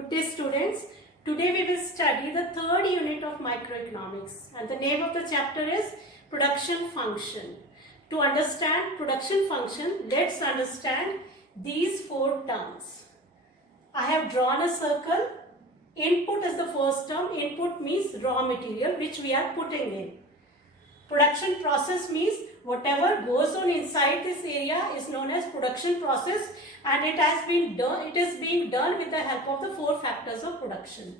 Good day students. Today we will study the third unit of microeconomics and the name of the chapter is production function. To understand production function, let's understand these four terms. I have drawn a circle. Input is the first term. Input means raw material which we are putting in. Production process means whatever goes on inside this area is known as production process, and it is being done with the help of the four factors of production.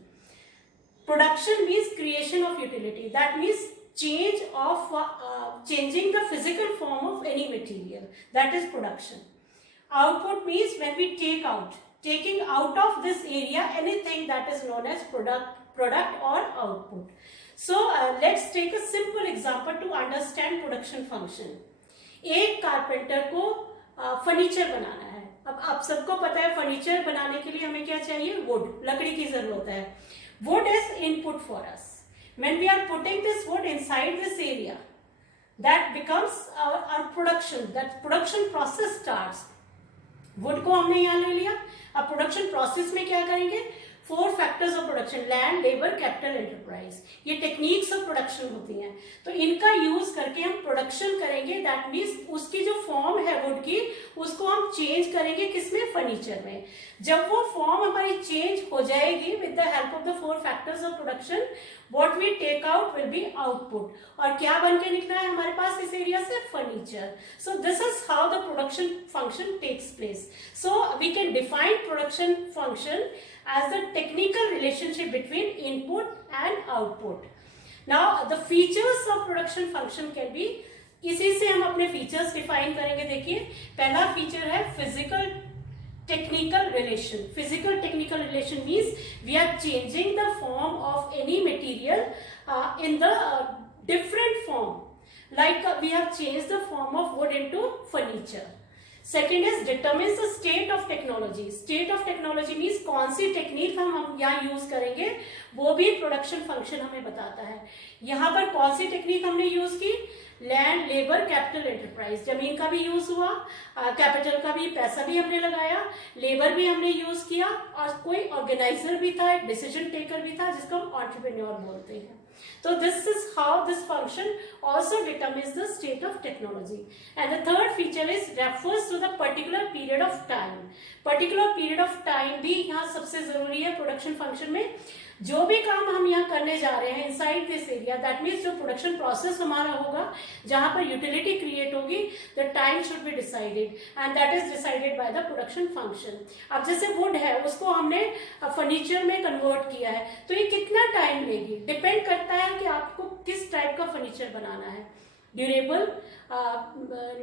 Production means creation of utility. That means changing the physical form of any material. That is production. Output means when we taking out of this area anything that is known as product or output. So let's take a simple example to understand production function. एक कारपेंटर को फर्नीचर बनाना है. अब आप सबको पता है फर्नीचर बनाने के लिए हमें क्या चाहिए? वुड, लकड़ी की जरूरत है. Wood is input for us. When we are putting this wood inside this area, that becomes our production. That production process starts. Would को हमने यहाँ ले लिया. अब प्रोडक्शन प्रोसेस में क्या करेंगे? Four factors of production, land, labour, capital, enterprise. ये टेक्निक्स ऑफ प्रोडक्शन होती हैं. तो इनका यूज करके हम प्रोडक्शन करेंगे. दैट मीन्स उसकी जो फॉर्म है वुड की, उसको हम चेंज करेंगे किसमें? फर्नीचर में. जब वो फॉर्म हमारी चेंज हो जाएगी with the help of the four factors of production, what we take out will be output. और क्या बन के निकला है हमारे पास इस एरिया से? Furniture. So this is how the production function takes place. So we can define production function as the technical relationship between input and output. Now the features of production function can be, इसी से हम अपने features define करेंगे. देखिए पहला feature है physical technical relation. Physical technical relation means we are changing the form of any material in the different form, like we have changed the form of wood into furniture. Second is determines the state of technology. State of technology means कौन सी टेक्निक हम यहाँ यूज करेंगे, वो भी production function हमें बताता है. यहाँ पर कौन सी टेक्निक हमने यूज की? Land, labour, capital, enterprise. जमीन का भी यूज हुआ, कैपिटल का भी, पैसा भी हमने लगाया, लेबर भी हमने यूज किया, और कोई ऑर्गेनाइजर भी था, एक डिसीजन टेकर भी था जिसको हम एंटरप्रेन्योर बोलते हैं. So this is how this function also determines the state of technology. And the third feature is refers to the particular period of time. Particular period of time भी यहाँ सबसे जरूरी है प्रोडक्शन फंक्शन में. जो भी काम हम यहाँ करने जा रहे हैं inside this area, that means जो प्रोडक्शन प्रोसेस हमारा होगा, जहाँ पर यूटिलिटी क्रिएट होगी, the time should be decided and that is decided by the production function. अब जैसे वुड है उसको हमने फर्नीचर में कन्वर्ट किया है, तो ये कितना टाइम लेगी? डिपेंड करता है कि आपको किस टाइप का फर्नीचर बनाना है. ड्यूरेबल,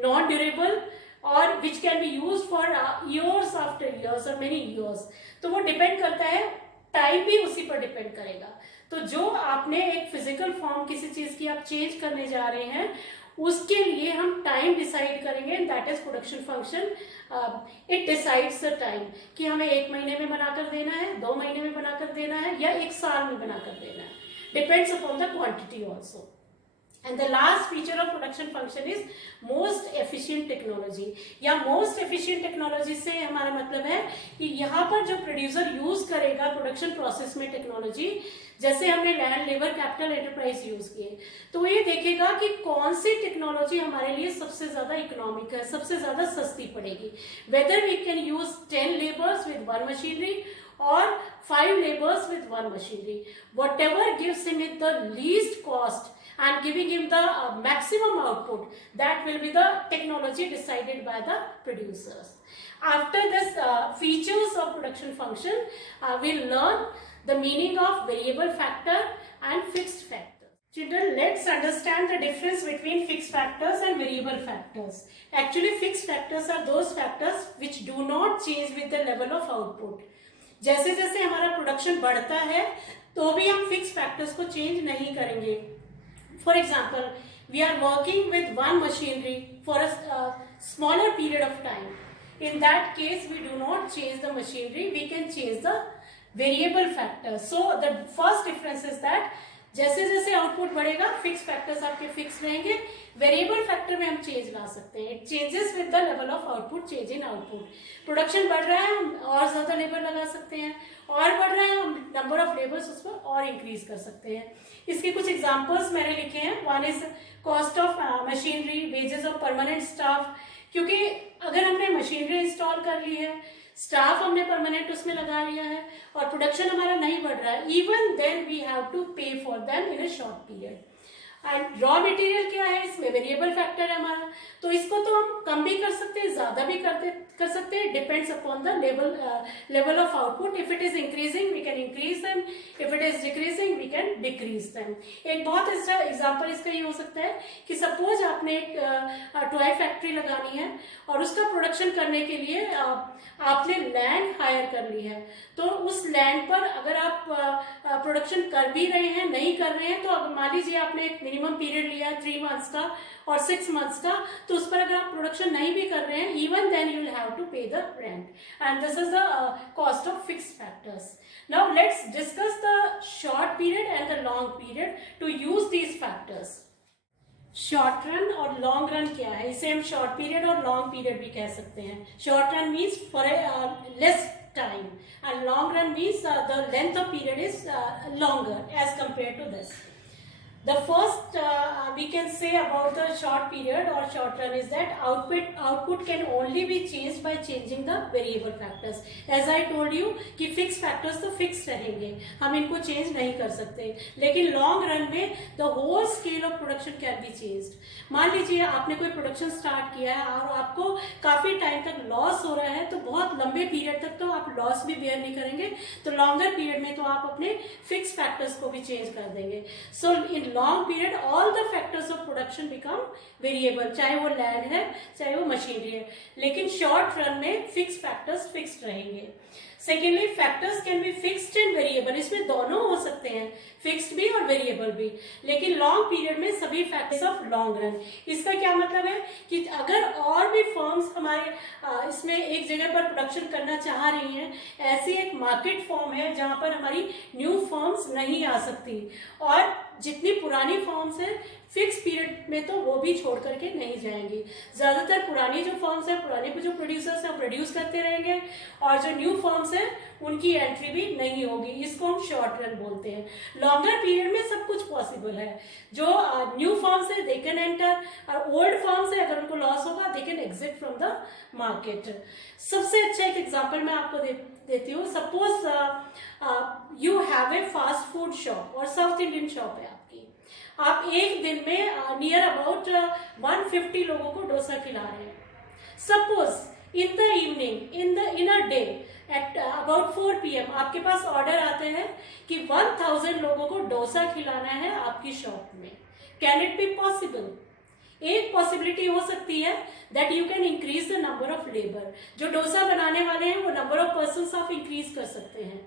नॉन ड्यूरेबल, और which can be use for years after years और मेनी ईयर्स. तो वो डिपेंड करता है, टाइम भी उसी पर डिपेंड करेगा. तो जो आपने एक फिजिकल फॉर्म किसी चीज की आप चेंज करने जा रहे हैं, उसके लिए हम टाइम डिसाइड करेंगे. That is production function. It decides the time कि हमें 1 महीने में बनाकर देना है, 2 महीने में बनाकर देना है, या 1 साल में बनाकर देना है. Depends upon the quantity also. And the last feature of production function is most efficient technology. या most efficient technology से हमारा मतलब है कि यहाँ पर जो प्रोड्यूसर यूज करेगा प्रोडक्शन प्रोसेस में टेक्नोलॉजी, जैसे हमने land, labour, capital, enterprise use किए, तो ये देखेगा कि कौन सी टेक्नोलॉजी हमारे लिए सबसे ज्यादा इकोनॉमिक है, सबसे ज्यादा सस्ती पड़ेगी. Whether we can use 10 labours with 1 machinery or 5 laborers with 1 machinery. Whatever gives him the least cost and giving him the maximum output, that will be the technology decided by the producers. After this features of production function, we'll learn the meaning of variable factor and fixed factor. Children, let's understand the difference between fixed factors and variable factors. Actually, fixed factors are those factors which do not change with the level of output. जैसे जैसे हमारा प्रोडक्शन बढ़ता है तो भी हम fix factors को change नहीं करेंगे. For example, we are working with 1 machinery for a smaller period of time. In that case we do not change the machinery, we can change the variable factor. So the first difference is that जैसे जैसे output बढ़ेगा fix factors आपके fix रहेंगे, variable factor में हम change ला सकते हैं। It changes with the level of output, change in output. Production बढ़ रहा है, हम और ज्यादा लेबर लगा सकते हैं, और बढ़ रहा है, हम नंबर ऑफ लेबर्स उसमें और इंक्रीज कर सकते हैं। इसके कुछ एग्जांपल्स मैंने लिखे हैं। One is cost of machinery, wages of permanent staff, क्योंकि अगर हमने मशीनरी इंस्टॉल कर ली है, स्टाफ हमने परमानेंट उसमें लगा लिया है और प्रोडक्शन हमारा नहीं बढ़ रहा है, even then we have to pay for them in a short period. And raw material क्या है, इसमें वेरिएबल फैक्टर है हमारा, तो इसको तो हम कम भी कर सकते हैं, ज्यादा भी कर सकते हैं, depends upon the level of output. If it is increasing we can increase them, if it is decreasing we can decrease them. एक बहुत अच्छा एग्जांपल इसका ये हो सकता है कि सपोज आपने एक टॉय फैक्ट्री लगानी है और उसका प्रोडक्शन करने के लिए आपने लैंड हायर कर ली है, तो उस लैंड पर अगर आप प्रोडक्शन कर भी रहे हैं, नहीं कर रहे हैं, तो मान लीजिए आपने एक मिनिमम पीरियड लिया 3 मंथ्स का और 6 मंथ्स का, तो उस पर अगर आप प्रोडक्शन नहीं भी कर रहे हैं, even then you will have to pay the rent, and this is the cost of fixed factors. Now let's discuss the short period and the long period to use these factors. Short run और long run क्या है, इसे हम short period और long period भी कह सकते हैं। Short run means for less time and long run means the length of period is longer as compared to this. The first we can say about the short period or short run is that output can only be changed by changing the variable factors. As I told you कि fixed factors तो fixed रहेंगे, हम इनको change नहीं कर सकते, लेकिन long run में the whole scale of production can be changed. मान लीजिए आपने कोई प्रोडक्शन स्टार्ट किया है और आपको काफी टाइम तक लॉस हो रहा है, तो बहुत लंबे पीरियड तक तो आप लॉस भी बेयर नहीं करेंगे, तो लॉन्गर पीरियड में तो आप अपने फिक्स फैक्टर्स को भी चेंज कर देंगे। So in long period all the factors of production become variable, चाहे वो लैंड है चाहे वो मशीनरी है, लेकिन शॉर्ट रन में फिक्स फैक्टर्स फिक्स्ड रहेंगे। Secondly factors can be fixed and variable, इसमें दोनों हो सकते हैं, फिक्स्ड भी और वेरिएबल भी, लेकिन लॉन्ग पीरियड में सभी फैक्टर्स ऑफ लॉन्ग रन। इसका क्या मतलब है कि अगर और भी फर्म्स हमारे इसमें एक जगह पर प्रोडक्शन करना चाह रही हैं, ऐसी एक मार्केट फॉर्म है जहां पर हमारी न्यू फर्म्स नहीं आ सकती, और जितनी पुरानी फर्म्स है फिक्स पीरियड में तो वो भी छोड़ करके नहीं जाएंगी। ज्यादातर पुरानी जो फर्म्स है, पुराने जो प्रोड्यूसर्स है प्रोड्यूस करते रहेंगे, और जो न्यू फर्म्स है उनकी एंट्री भी नहीं होगी, इसको हम शॉर्ट रन बोलते हैं। लॉन्गर पीरियड में सब कुछ पॉसिबल है, जो न्यू फर्म्स है दे कैन एंटर, और ओल्ड फर्म्स है अगर उनको लॉस होगा they can exit from the market. सबसे अच्छा एक एग्जाम्पल मैं आपको देती हूँ। Suppose you have a fast food shop और साउथ इंडियन शॉप है आपकी, आप एक दिन में नियर अबाउट 150 लोगों को डोसा खिला रहे हैं। Suppose in the evening in a day at about 4 PM आपके पास ऑर्डर आते हैं कि 1000 लोगों को डोसा खिलाना है आपकी शॉप में। Can it be possible? एक पॉसिबिलिटी हो सकती है that you can increase the number of labour, जो डोसा बनाने वाले हैं वो नंबर ऑफ पर्सन्स आप इंक्रीज कर सकते हैं,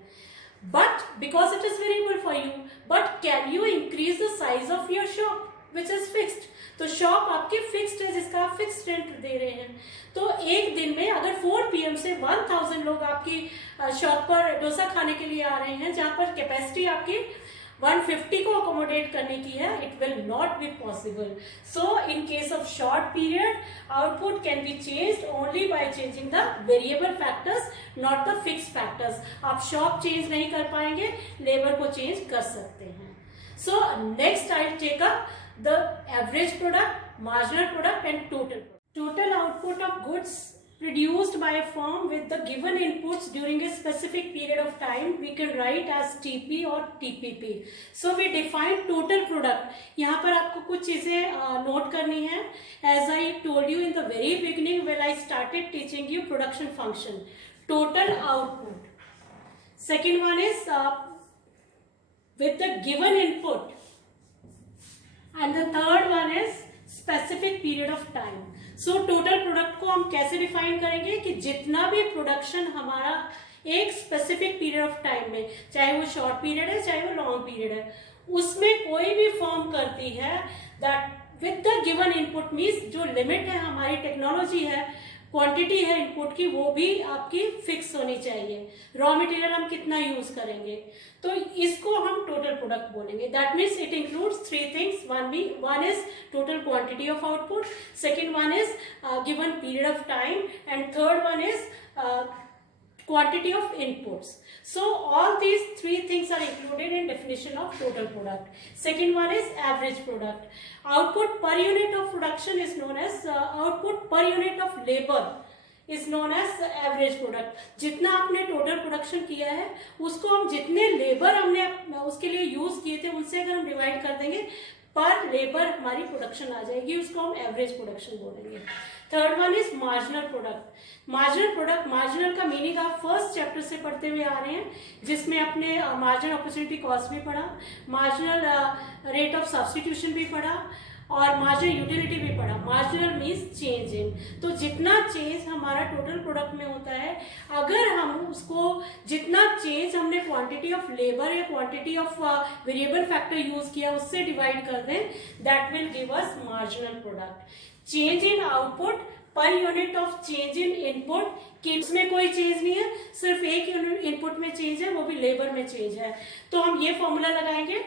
but because it is variable for you, but can you increase the size of your shop which is fixed? तो शॉप आपकी फिक्स्ड है जिसका आप फिक्स्ड रेंट दे रहे हैं, तो एक दिन में अगर 4 PM से 1000 लोग आपकी शॉप पर डोसा खाने के लिए आ रहे हैं, जहां पर कैपेसिटी आपकी 150 को अकोमोडेट करने की है, it will not be possible. So in case of short period output can be changed only by changing the variable factors, not the fix factors. आप शॉप चेंज नहीं कर पाएंगे, लेबर को चेंज कर सकते हैं। So next I take up the average product, marginal product and total output of goods produced by a firm with the given inputs during a specific period of time we can write as TP or TPP. So we define total product. यहाँ पर आपको कुछ चीजें नोट करनी है। As I told you in the very beginning when I started teaching you production function, total output. Second one is with the given input, and the third one is specific period of time. So total product को हम कैसे डिफाइन करेंगे कि जितना भी प्रोडक्शन हमारा एक specific period of time में, चाहे वो शॉर्ट पीरियड है चाहे वो लॉन्ग पीरियड है, उसमें कोई भी फर्म करती है that with the given input means जो लिमिट है हमारी टेक्नोलॉजी है क्वांटिटी है इनपुट की वो भी आपकी फिक्स होनी चाहिए। रॉ मटेरियल हम कितना यूज करेंगे, तो इसको हम टोटल प्रोडक्ट बोलेंगे। That means it includes three things. One is total quantity of output, second one is given period of time, and third one is quantity of inputs. So all these three things are included in definition of total product. Second one is average product. Output per unit of production is known as output per unit of labor is known as average product. जितना आपने total production किया है उसको हम जितने लेबर हमने उसके लिए यूज किए थे उनसे अगर हम डिवाइड कर देंगे पर लेबर हमारी प्रोडक्शन आ जाएगी, उसको हम एवरेज प्रोडक्शन बोलेंगे। Third one is marginal product. Marginal का मीनिंग आप फर्स्ट चैप्टर से पढ़ते हुए आ रहे हैं, जिसमें अपने मार्जिनल अपॉर्चुनिटी कॉस्ट भी पढ़ा, मार्जिनल रेट ऑफ सब्स्टिट्यूशन भी पढ़ा और मार्जिनल यूटिलिटी भी पढ़ा। मार्जिनल मीन्स चेंज इन, तो जितना चेंज हमारा टोटल प्रोडक्ट में होता है, अगर हम उसको जितना चेंज हमने क्वांटिटी ऑफ लेबर या quantity of variable factor use किया उससे डिवाइड कर दें, that will give us marginal product. Change in output per unit of change in input, कि उसमें कोई चेंज नहीं है, सिर्फ एक यूनिट इनपुट में चेंज है, वो भी लेबर में चेंज है। तो हम ये फॉर्मूला लगाएंगे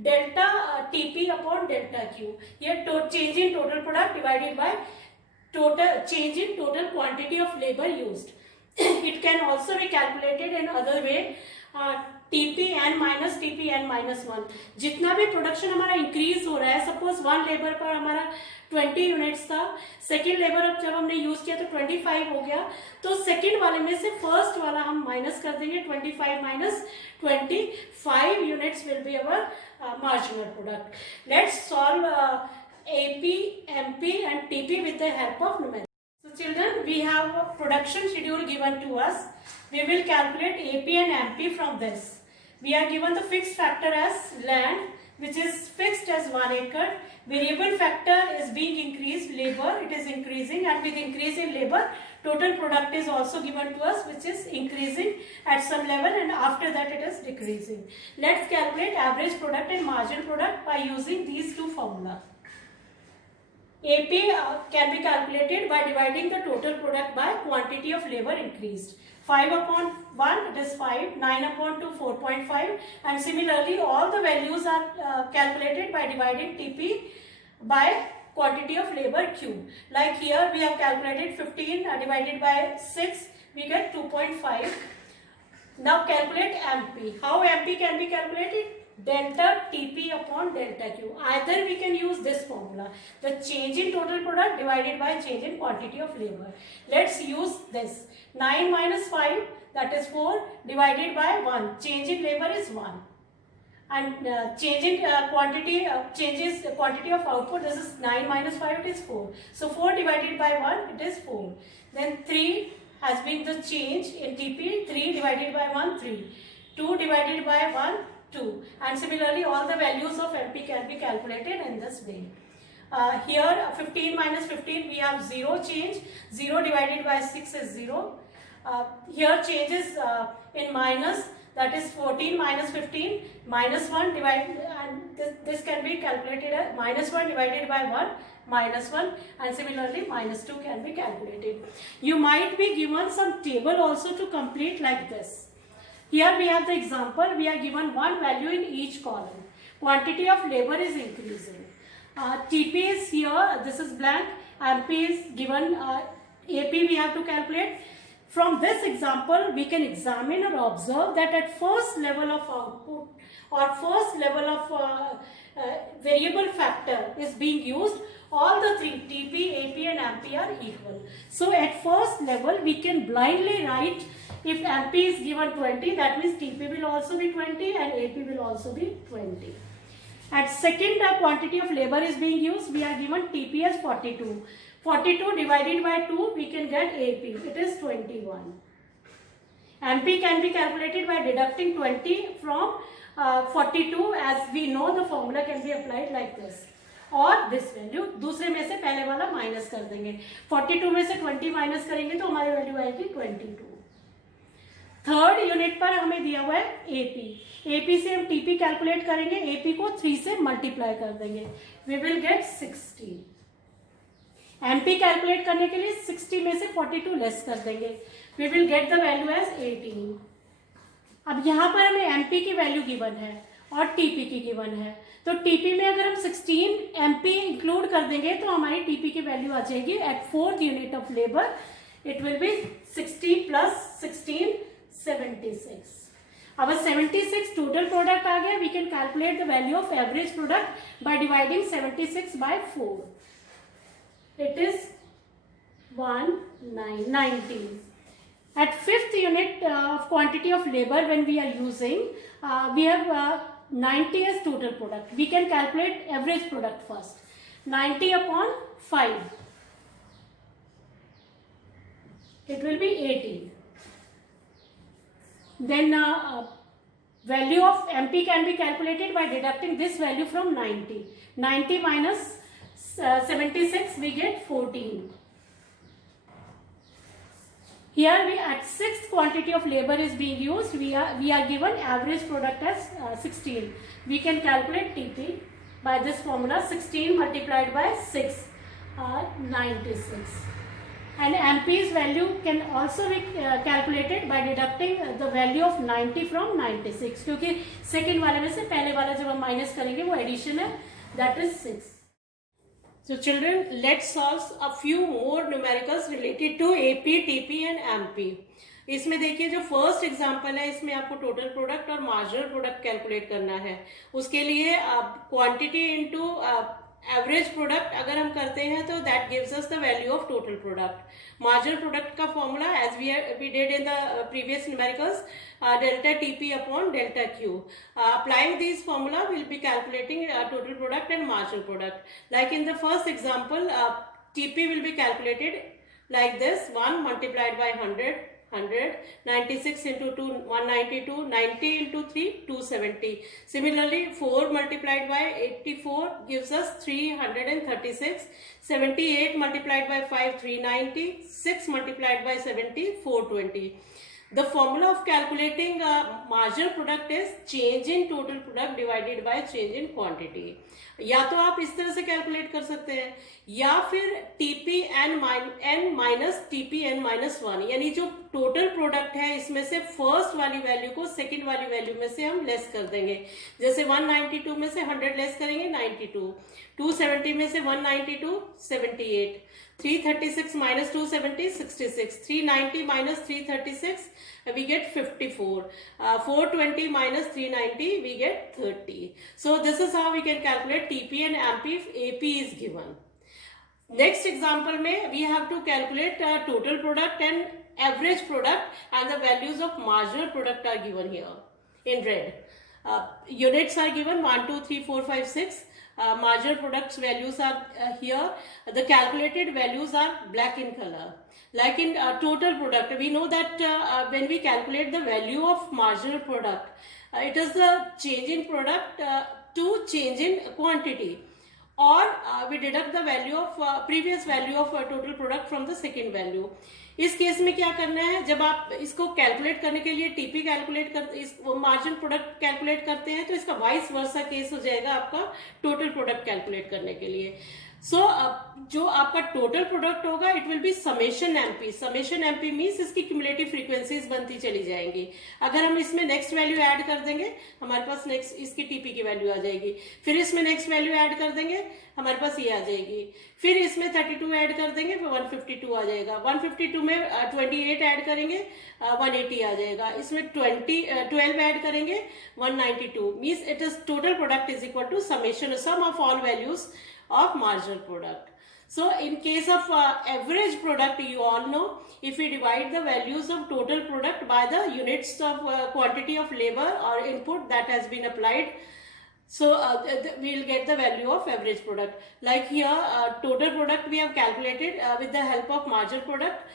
delta TP upon delta Q, ये change in total product divided by total change in total quantity of labour used. It can also be calculated in other way, TP N minus TP N minus one. जितना भी प्रोडक्शन हमारा इंक्रीज हो रहा है, suppose one labour पर हमारा 20 यूनिट्स था, second labour अब जब हमने यूज किया तो 25 हो गया, तो सेकेंड वाले में से फर्स्ट वाला हम माइनस कर देंगे, 25 माइनस 25 units will be our marginal product. Let's solve AP, MP and TP with the help of numerics. So children, we have a production schedule given to us. We will calculate AP and MP from this. We are given the fixed factor as land, which is fixed as 1 acre. Variable factor is being increased, labor, it is increasing, and with increase in labor, total product is also given to us, which is increasing at some level, and after that it is decreasing. Let's calculate average product and marginal product by using these two formulas. AP can be calculated by dividing the total product by quantity of labor increased. 5 upon 1 it is 5, 9 upon 2 4.5, and similarly all the values are calculated by dividing TP by quantity of labor Q. Like here we have calculated 15 divided by 6, we get 2.5. Now calculate MP. How MP can be calculated? Delta TP upon delta Q. Either we can use this formula, the change in total product divided by change in quantity of labor. Let's use this. 9 minus 5, that is 4, divided by 1. Change in labor is 1. And change in quantity changes the quantity of output. This is 9 minus 5, it is 4. So 4 divided by 1, it is 4. Then 3 has been the change in TP. 3 divided by 1, 3. 2 divided by 1, 2. And similarly all the values of MP can be calculated in this way. Here 15 minus 15 we have 0 change. 0 divided by 6 is 0. Here changes in minus, that is 14 minus 15 minus 1 divided, and this can be calculated as minus 1 divided by 1 minus 1, and similarly minus 2 can be calculated. You might be given some table also to complete like this. Here we have the example, we are given one value in each column. Quantity of labor is increasing. TP is here, this is blank, MP is given, AP we have to calculate. From this example, we can examine or observe that at first level of output or first level of variable factor is being used, all the three TP, AP and MP are equal. So at first level, we can blindly write if MP is given 20, that means TP will also be 20 and AP will also be 20. At second quantity of labor is being used, we are given TP as 42. 42 divided by 2, we can get AP, it is 21. MP can be calculated by deducting 20 from 42, as we know the formula can be applied like this. और this value दूसरे में से पहले वाला माइनस कर देंगे, 42 में से 20 माइनस करेंगे तो हमारी वैल्यू आएगी 22. थर्ड यूनिट पर हमें दिया हुआ है एपी. एपी से हम टीपी कैलकुलेट करेंगे, एपी को 3 से मल्टीप्लाई कर देंगे, we will get 60. MP calculate करने के लिए 60 में से 42 लेस कर देंगे, we will get the value as 18। अब यहाँ पर हमें MP की वैल्यू गिवन है और TP की गिवन है, तो TP में अगर हम 16 MP इंक्लूड कर देंगे तो हमारी TP की वैल्यू आ जाएगी at 4th unit of labour, it will be 60 plus 16 76। अब 76 टोटल प्रोडक्ट आ गया, we can calculate the value of average product by dividing 76 by 4, it is 19। At 5th unit of quantity of labor, when we are using, we have 90 as total product. We can calculate average product first. 90 upon 5. It will be 18. Then value of MP can be calculated by deducting this value from 90. 90 minus 76, we get 14. Here we at 6th quantity of labor is being used, we are given average product as 16. We can calculate TP by this formula, 16 multiplied by 6 96. And MP's value can also be calculated by deducting the value of 90 from 96, क्योंकि second वाले में से पहले वाला जब हम माइनस करेंगे वो एडिशन है, that is 6. So children, let's solve a few more numericals related to AP, TP and MP. इसमें देखिए जो फर्स्ट एग्जांपल है, इसमें आपको टोटल प्रोडक्ट और मार्जिनल प्रोडक्ट कैलकुलेट करना है। उसके लिए क्वांटिटी इनटू एवरेज प्रोडक्ट अगर हम करते हैं तो that gives us the value of total product. Marginal product का formula as we did in the previous numericals, delta TP upon delta Q. Applying these formula, we'll be calculating total product and marginal product. Like in the first example, TP will be calculated like this: 1 multiplied by 100, 100, 96 into 2, 192, 90 into 3, 270. Similarly, 4 multiplied by 84 gives us 336, 78 multiplied by 5, 390, 6 multiplied by 70, 420. The formula of calculating marginal product is change in total product divided by change in quantity. या तो आप इस तरह से कैलकुलेट कर सकते हैं, या फिर TP n minus TP n minus 1, यानी जो टोटल प्रोडक्ट है इसमें से फर्स्ट वाली वैल्यू को सेकंड वाली वैल्यू में से हम लेस कर देंगे। जैसे 192 में से 100 लेस करेंगे 92, 270 में से 192 78, 336 minus 270 66, 390 minus 336 we get 54, 420 minus 390 we get 30. So this is how we can calculate TP and MP if AP is given. Next example में we have to calculate total product and average product, and the values of marginal product are given here in red. Units are given 1, 2, 3, 4, 5, 6. Marginal products values are here. The calculated values are black in color. Like in total product, we know that when we calculate the value of marginal product, it is the change in product to change in quantity, or we deduct the value of previous value of total product from the second value. इस केस में क्या करना है, जब आप इसको कैलकुलेट करने के लिए टीपी कैलकुलेट कर इस मार्जिनल प्रोडक्ट कैलकुलेट करते हैं तो इसका वाइस वर्सा केस हो जाएगा आपका टोटल प्रोडक्ट कैलकुलेट करने के लिए। सो जो आपका टोटल प्रोडक्ट होगा it will be summation MP. Summation MP means इसकी क्यूमुलेटिव फ्रीक्वेंसीज बनती चली जाएंगी। अगर हम इसमें नेक्स्ट वैल्यू ऐड कर देंगे हमारे पास नेक्स्ट इसकी टीपी की वैल्यू आ जाएगी, फिर इसमें नेक्स्ट वैल्यू ऐड कर देंगे हमारे पास ये आ जाएगी, फिर इसमें 32 ऐड कर देंगे फिर 152 आ जाएगा, 152 में 28 ऐड करेंगे 180 आ जाएगा, इसमें 12 ऐड करेंगे 192। Means it is total product is equal to summation sum of all values of marginal product. So in case of average product, you all know if we divide the values of total product by the units of quantity of labor or input that has been applied, so we will get the value of average product. Like here total product we have calculated with the help of marginal product.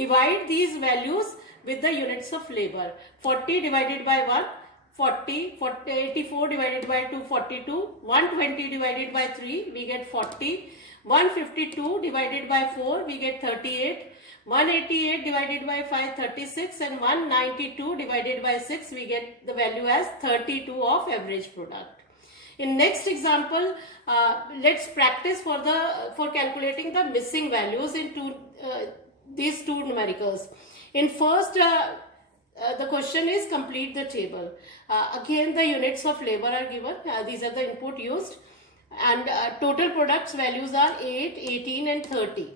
Divide these values with the units of labor. 40 divided by 1 40, 84 divided by 2 42, 120 divided by 3 we get 40, 152 divided by 4 we get 38, 188 divided by 5 36, and 192 divided by 6 we get the value as 32 of average product. In next example, let's practice for calculating the missing values in these two numericals. In first, the question is complete the table. Again, the units of labor are given. These are the input used, and total products values are 8, 18 and 30.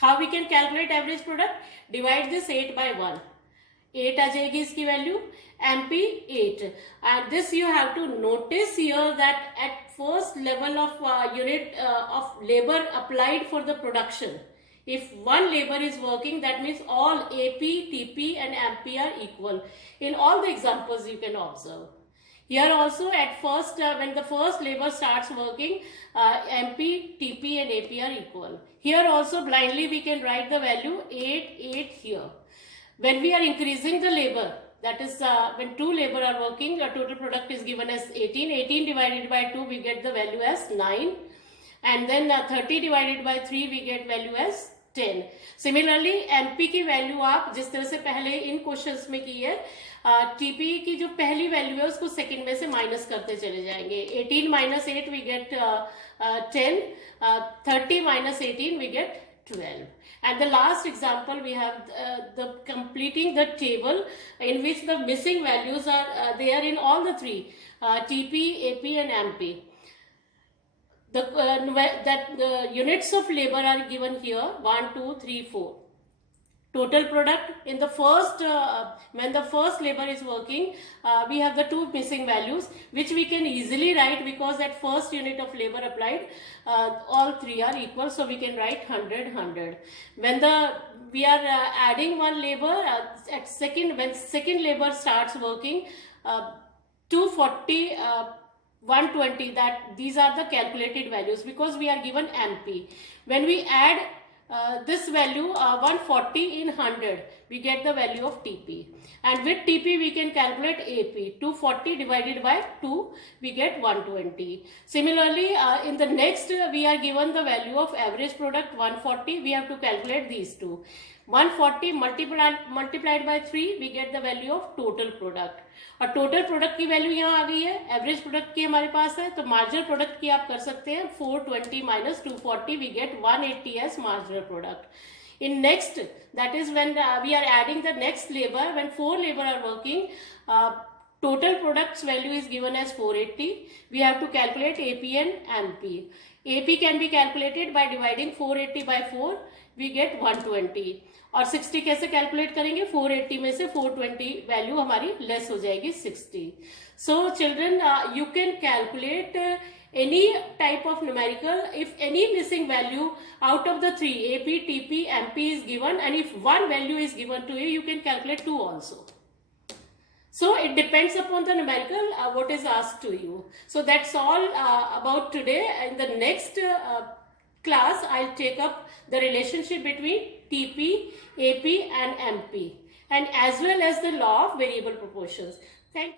How we can calculate average product? Divide this 8 by 1. 8 आ जाएगी इसकी value, MP 8, and this you have to notice here that at first level of unit of labor applied for the production, if one labor is working, that means all AP, TP and MP are equal. In all the examples you can observe. Here also at first, when the first labor starts working, MP, TP and AP are equal. Here also blindly we can write the value 8, 8 here. When we are increasing the labor, that is when two labor are working, the total product is given as 18. 18 divided by 2, we get the value as 9. And then 30 divided by 3, we get value as 10. Similarly, MP की वैल्यू आप जिस तरह से पहले इन क्वेश्चंस में की है, TP की जो पहली वैल्यू है उसको सेकंड में से माइनस करते चले जाएंगे. 18 minus 8 we get 10, 30 minus 18 we get 12. And the last example we have the completing the table in which the missing values are there in all the three, TP, AP and MP. The units of labor are given here 1, 2, 3, 4. Total product in the first, when the first labor is working, we have the two missing values which we can easily write because at first unit of labor applied, all three are equal, so we can write 100, 100. When we are adding one labor, when second labor starts working, 240, 120, that these are the calculated values because we are given MP. When we add this value 140 in 100, we get the value of TP, and with TP we can calculate AP. 240 divided by 2, we get 120. Similarly, in the next we are given the value of average product 140. We have to calculate these two. 140 multiplied by 3, we get the value of total product. और total product की वैल्यू यहाँ आ गई है, average product की हमारे पास है, तो marginal product की आप कर सकते हैं 420 minus 240, we get 180 as marginal product. In next, that is when we are adding the next labor, when 4 labor are working, total products value is given as 480. We have to calculate AP and MP. AP can be calculated by dividing 480 by 4, we get 120. और 60 कैसे कैलकुलेट करेंगे? 480 में से 420 वैल्यू हमारी लेस हो जाएगी 60. So children, you can calculate any type of numerical if any missing value out of the three AP, TP, MP is given, and if one value is given to you, you can calculate 2 also. So it depends upon the numerical what is asked to you. So that's all about today. In the next class, I'll take up the relationship between TP, AP and MP, and as well as the law of variable proportions. Thank you.